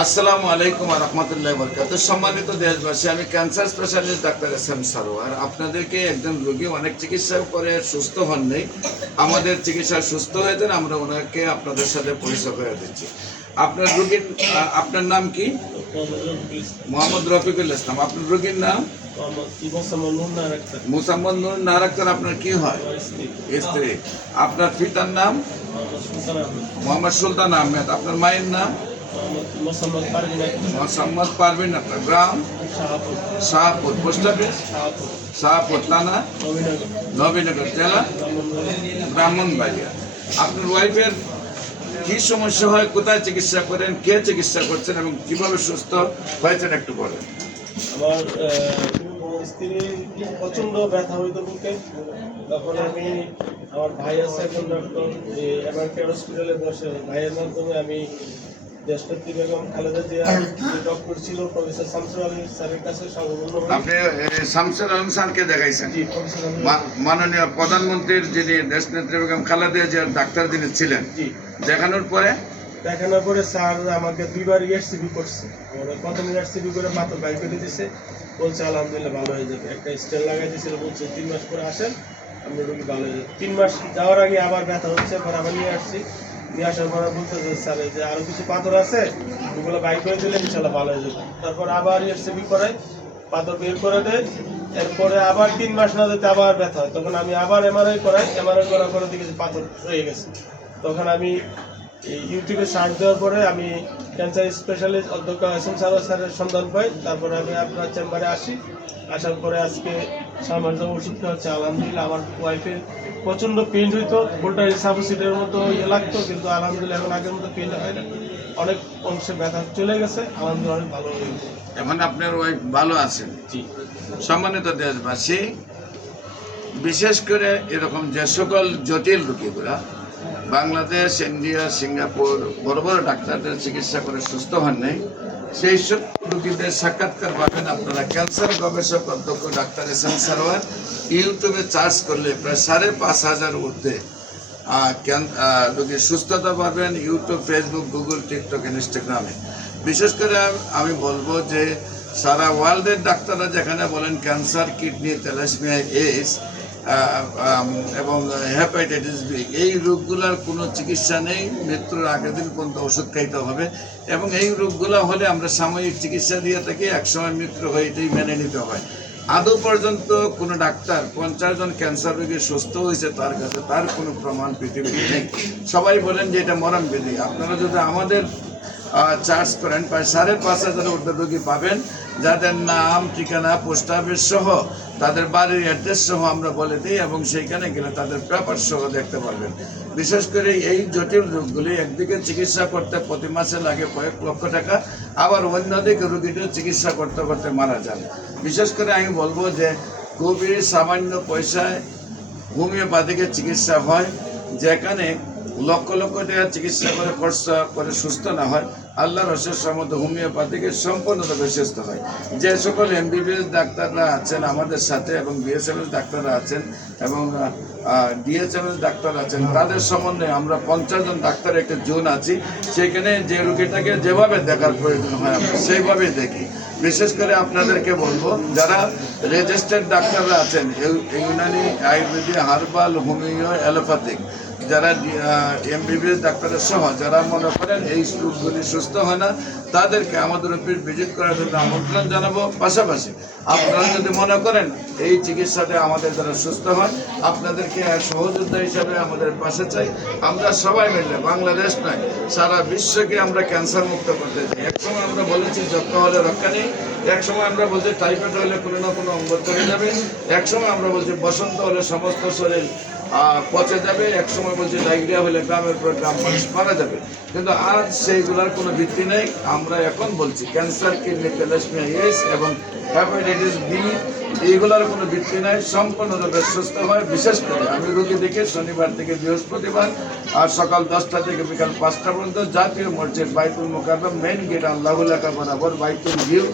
আসসালামু আলাইকুম ওয়া রাহমাতুল্লাহি ওয়া বারাকাতুহু। সম্মানিত দেশবাসী, আমি cancer specialist doctor SM. Sarwar. আপনাদেরকে একজন রোগী অনেক চিকিৎসা করে সুস্থ হন নাই, আমাদের চিকিৎসা সুস্থ হয়েছেন, আমরা ওনাকে আপনাদের সাথে পরিচয় করে দিচ্ছি। আপনার রোগীর আপনার নাম কি? মোহাম্মদ রফিকুল ইসলাম। আপনার রোগীর নাম? মুসাম্মদ নূর নার আক্তার। আপনার কি হয়? স্ত্রী। আপনার পিতার নাম? মোহাম্মদ সুলতান আহমেদ। আপনার মায়ের নাম? মোহাম্মদ পারভিন আক্তার। গ্রাম? শাহপুর। Post office? শাহপুর। থানা? নবীনগর। জেলা? ব্রাহ্মণবাড়িয়া। আপনার ওয়াইফের কি সমস্যা হয়, কোথায় চিকিৎসা করেন, কে চিকিৎসা করছেন এবং কিভাবে সুস্থ হয়েছেন একটু বলেন। আমার স্ত্রীর প্রচণ্ড ব্যথা হইতো বুকে। তখন আমি আমার ভাই আছে এখন ডক্টর এমআরকে হসপিটালে বসে, ভাইয়ের মাধ্যমে আমি দেশনেত্রী বেগম খালেদা জিয়া ডক্টর ছিল প্রফেসর শামসুল আলম স্যারের কাছে সর্বপূর্ণ। আপনি শামসুল আলম স্যারকে দেখাইছেন? মাননীয় প্রধানমন্ত্রীর যিনি দেশনেত্রী বেগম খালেদা জিয়ার ডাক্তার যিনি ছিলেন, দেখানোর পরে স্যার আমাকে দুইবার ইআরসিবি করছে। প্রথম ইআরসিবি করে পাথর বাইর করে দিছে, বলছে আলহামদুলিল্লাহ ভালো হয়ে যাবে। একটা স্টেন লাগাই দিয়েছিল, বলছে 3 মাস পরে আসেন আপনার রোগী ভালো হয়ে যাবে। 3 মাস যাওয়ার আগে আবার ব্যথা হচ্ছে, পরে আবার নিয়ে আসছি। নিয়ে আসার পরে বলতেছে স্যার যে আরো কিছু পাথর আছে, ওগুলো বাইর করে দিলে ইনশাল্লাহ ভালো হয়ে যাবে। তারপর আবার ইআরসিবি করাই, পাথর বের করে দেয়। এরপরে আবার 3 মাস না যেতে আবার ব্যথা হয়। তখন আমি আবার এমআরআই করাই, এমআরআই করার পরে দেখেছি পাথর রয়ে গেছে। তখন আমি ইউটিউবে সার্চ দেওয়ার পরে আমি ক্যান্সার স্পেশালিস্ট অধ্যক্ষ এস.এম. সারোয়ার স্যারের সন্ধান পাই। তারপরে আমি আপনার চেম্বারে আসি। আসার পরে আজকে সামান্য ওষুধ খাওয়া হচ্ছে। আলহামদুলিল্লাহ আমার ওয়াইফের প্রচণ্ড পেন হইতো, ভোল্টারের সাবসিডের মতো লাগতো, কিন্তু আলহামদুলিল্লাহ এখন আগের মতো পেন হয় না, অনেক অংশে ব্যথা চলে গেছে। আলহামদুলিল্লাহ অনেক ভালো হয়ে গেছে। এখন আপনার ওয়াইফ ভালো আছেন? জি। সম্মানিত দেশবাসী, বিশেষ করে এরকম যে সকল জটিল রোগীগুলা বাংলাদেশ, ইন্ডিয়া, সিঙ্গাপুর বড় বড় ডাক্তারদের চিকিৎসা করে সুস্থ হন নাই, সেই সব রোগীদের সাক্ষাৎকার পাবেন আপনারা ক্যান্সার গবেষক অধ্যক্ষ ডাক্তার এস.এম. সারোয়ার। ইউটিউবে চার্জ করলে প্রায় 5,500 ঊর্ধ্বে রোগীর সুস্থতা পাবেন ইউটিউব, ফেসবুক, গুগল, টিকটক, ইনস্টাগ্রামে। বিশেষ করে আমি বলবো যে সারা ওয়ার্ল্ডের ডাক্তাররা যেখানে বলেন ক্যান্সার, কিডনি, থ্যালাসেমিয়া, এইডস এবং হেপাটাইটিস বি, এই রোগগুলোর কোনো চিকিৎসা নেই। মৃত্যুর আগের দিন পর্যন্ত ওষুধ খাইতে হবে এবং এই রোগগুলো হলে আমরা সাময়িক চিকিৎসা দিয়ে থাকি, একসময় মৃত্যু হয়ে এটাই মেনে নিতে হয়। আদৌ পর্যন্ত কোনো ডাক্তার 50 জন ক্যান্সার রোগী সুস্থ হয়েছে তার কাছে তার কোনো প্রমাণ পৃথিবীতে নেই। সবাই বলেন যে এটা মরণ বিধি। আপনারা যদি আমাদের চার্জ করেন প্রায় 5,500 ঊর্ধ্বে রোগী পাবেন, যাদের নাম, ঠিকানা, পোস্ট অফিস সহ তাদের বাড়ির অ্যাড্রেস সহ আমরা বলে দিই এবং সেইখানে গেলে তাদের পেপার সহ দেখতে পারবেন। বিশেষ করে এই জটিল রোগগুলি একদিকে চিকিৎসা করতে প্রতি মাসে লাগে কয়েক লক্ষ টাকা, আবার অন্যদিকে রোগীটিও চিকিৎসা করতে করতে মারা যান। বিশেষ করে আমি বলবো যে খুবই সামান্য পয়সায় হোমিওপ্যাথিকের চিকিৎসা হয়, যেখানে লক্ষ লক্ষ টাকা চিকিৎসা করে খরচা করে সুস্থ না হয়, আল্লাহর অশেষ রহমতে হোমিওপ্যাথিকে সম্পূর্ণভাবে সুস্থ হয়। যে সকল এমবিবিএস ডাক্তাররা আছেন আমাদের সাথে এবং বিএসএমএস ডাক্তাররা আছেন এবং ডিএসএমএস ডাক্তার আছেন, তাদের সমন্বয়ে আমরা 50 জন ডাক্তার একটা জোন আছি। সেখানে যে রোগীটাকে যেভাবে দেখার প্রয়োজন হয় আমরা সেইভাবেই দেখি। বিশেষ করে আপনাদেরকে বলবো, যারা রেজিস্টার্ড ডাক্তাররা আছেন Unani, Ayurvedic, herbal, homeo, allopathic, যারা এমবিবিএস ডাক্তারের সহ যারা মনে করেন এই রোগগুলি সুস্থ হয় না, তাদেরকে আমাদের অফিস ভিজিট করার জন্য আমন্ত্রণ জানাবো। পাশাপাশি আপনারা যদি মনে করেন এই চিকিৎসাতে আমাদের যারা সুস্থ হয়, আপনাদেরকে সহযোদ্ধা হিসাবে আমাদের পাশে চাই। আমরা সবাই মিলে, বাংলাদেশ নয় সারা বিশ্বকে আমরা ক্যান্সার মুক্ত করতে চাই। একসময় আমরা বলেছি যক্ষ্মা হলে রক্ষা নেই, একসময় আমরা বলছি টাইফয়েড হলে কোনো না কোনো অঙ্গ চলে যাবে, একসময় আমরা বলছি বসন্ত হলে সমস্ত শরীর পচে যাবে, একসময় বলছি ডায়রিয়া হলে গ্রামের পর গ্রাম মানুষ মারা যাবে। কিন্তু আজ সেইগুলোর কোনো ভিত্তি নেই। আমরা এখন বলছি ক্যান্সার, কিডনি, থ্যালাসেমিয়া, এইডস এবং হেপাটাইটিস বি, এইগুলোর কোনো ভিত্তি নাই, সম্পূর্ণভাবে সুস্থ হয়। বিশেষ করে আমি রোগী দেখে শনিবার থেকে বৃহস্পতিবার আর সকাল 10টা থেকে বিকাল 5টা পর্যন্ত জাতীয় মসজিদ বাইতুল মোকাররম মেইন গেট আল্লাহুল এলাকা বরাবর বাইতুল ভিউ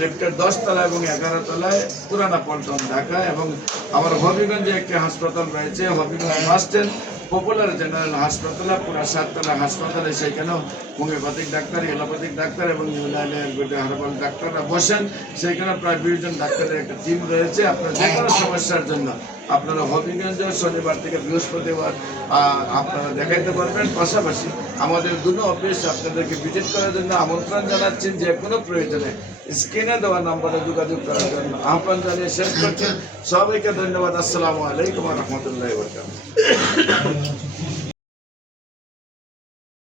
লিফটের 10 তলা এবং 11 তলায় পুরানা পল্টন ঢাকা। এবং আমার হবিগঞ্জে একটি হাসপাতাল রয়েছে, Habiganj bus stand, popular general হাসপাতাল পুরা 7তলা হাসপাতালে, সেখানেও হোমিওপ্যাথিক ডাক্তার, এলোপ্যাথিক ডাক্তার এবং ইউনানি হার্বাল ডাক্তাররা বসেন। সেইখানে প্রায় 20 জন ডাক্তারের একটা টিম রয়েছে। আপনার যে কোনো সমস্যার জন্য আপনারা হবিগঞ্জ শনিবার থেকে বৃহস্পতিবার আপনারা দেখাইতে পারবেন। পাশাপাশি আমাদের দুটো অফিস আপনাদেরকে ভিজিট করার জন্য আমন্ত্রণ জানাচ্ছেন। যে কোনো প্রয়োজনে স্ক্রিনে দেওয়া নম্বরে যোগাযোগ করার জন্য আহ্বান জানিয়ে শেষ করছেন। সবাইকে ধন্যবাদ। আসসালামু আলাইকুম ওয়া রাহমাতুল্লাহি ওয়া বারাকাতুহু।